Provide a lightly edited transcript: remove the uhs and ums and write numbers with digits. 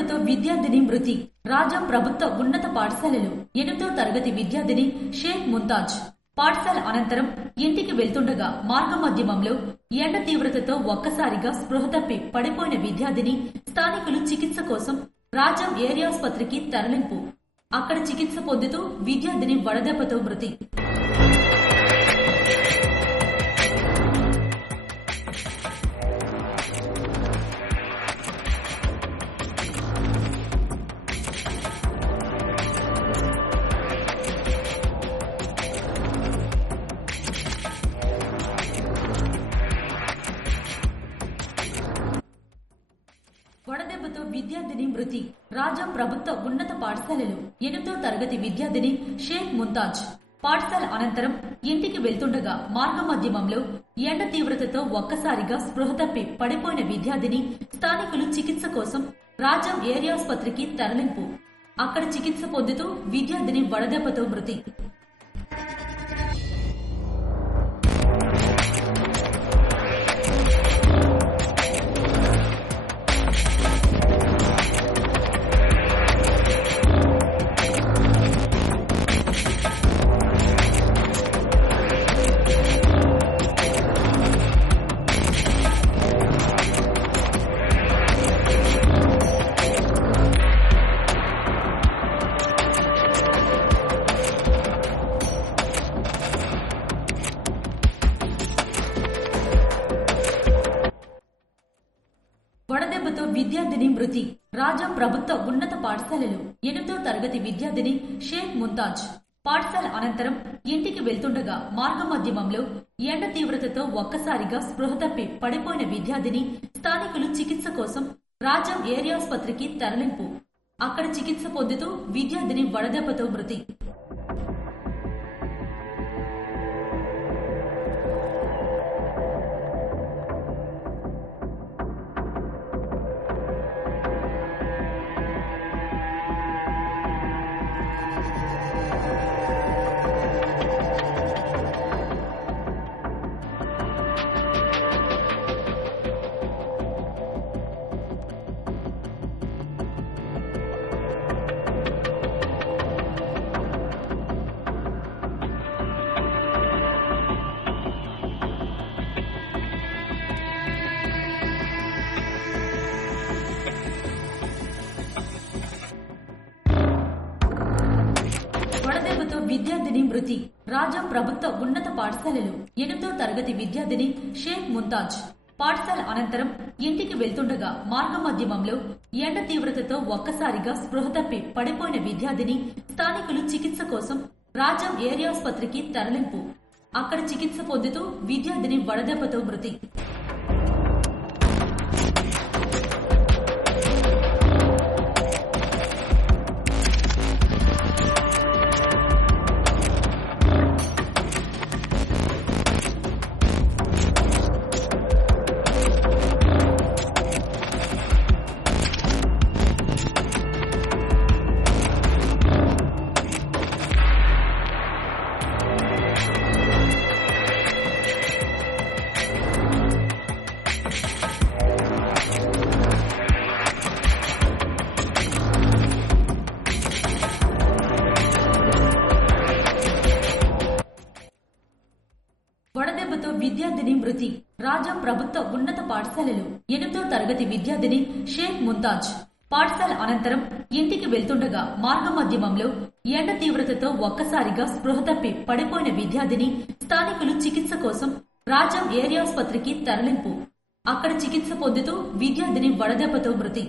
వడదెబ్బతో విద్యార్థిని మృతి. రాజం ప్రభుత్వ ఉన్నత పాఠశాలలో 8వ తరగతి విద్యార్థిని షేక్ ముంతాజ్ పాఠశాల అనంతరం ఇంటికి వెళ్తుండగా మార్గమధ్యమంలో ఎండ తీవ్రతతో ఒక్కసారిగా స్పృహ తప్పి పడిపోయిన విద్యార్థిని స్థానికులు చికిత్స కోసం రాజం ఏరియాస్పత్రికి తరలింపు. అక్కడ చికిత్స పొందుతూ విద్యార్థిని వడదెబ్బతో మృతి. వడదెబ్బతో విద్యార్థిని మృతి. రాజం ప్రభుత్వ ఉన్నత పాఠశాలలో 8వ తరగతి విద్యార్థిని షేక్ ముంతాజ్ పాఠశాల అనంతరం ఇంటికి వెళ్తుండగా మార్గమధ్యమంలో ఎండ తీవ్రతతో ఒక్కసారిగా స్పృహ తప్పి పడిపోయిన విద్యార్థిని స్థానికులు చికిత్స కోసం రాజం ఏరియాస్పత్రికి తరలింపు. అక్కడ చికిత్స పొందుతూ విద్యార్థిని వడదెబ్బతో మృతి. వడదెబ్బతో విద్యార్థిని మృతి. రాజం ప్రభుత్వ ఉన్నత పాఠశాలలో 8వ తరగతి విద్యార్థిని షేక్ ముంతాజ్ పాఠశాల అనంతరం ఇంటికి వెళ్తుండగా మార్గమధ్యమంలో ఎండ తీవ్రతతో ఒక్కసారిగా స్పృహ తప్పి పడిపోయిన విద్యార్థిని స్థానికులు చికిత్స కోసం రాజం ఏరియాస్పత్రికి తరలింపు. అక్కడ చికిత్స పొందుతూ విద్యార్థిని వడదెబ్బతో మృతి. వడదెబ్బతో విద్యార్థిని మృతి. రాజం ప్రభుత్వ ఉన్నత పాఠశాలలో 8వ తరగతి విద్యార్థిని షేక్ ముంతాజ్ పాఠశాల అనంతరం ఇంటికి వెళ్తుండగా మార్గమధ్యమంలో ఎండ తీవ్రతతో ఒక్కసారిగా స్పృహ తప్పి పడిపోయిన విద్యార్థిని స్థానికులు చికిత్స కోసం రాజం ఏరియాస్పత్రికి తరలింపు. అక్కడ చికిత్స పొందుతూ విద్యార్థిని వడదెబ్బతో మృతి. వడదెబ్బతో విద్యార్థిని మృతి. రాజం ప్రభుత్వ ఉన్నత పాఠశాలలో 8వ తరగతి విద్యార్థిని షేక్ ముంతాజ్ పాఠశాల అనంతరం ఇంటికి వెళ్తుండగా మార్గమధ్యమంలో ఎండ తీవ్రతతో ఒక్కసారిగా స్పృహ తప్పి పడిపోయిన విద్యార్థిని స్థానికులు చికిత్స కోసం రాజం ఏరియాస్పత్రికి తరలింపు. అక్కడ చికిత్స పొందుతూ విద్యార్థిని వడదెబ్బతో మృతి.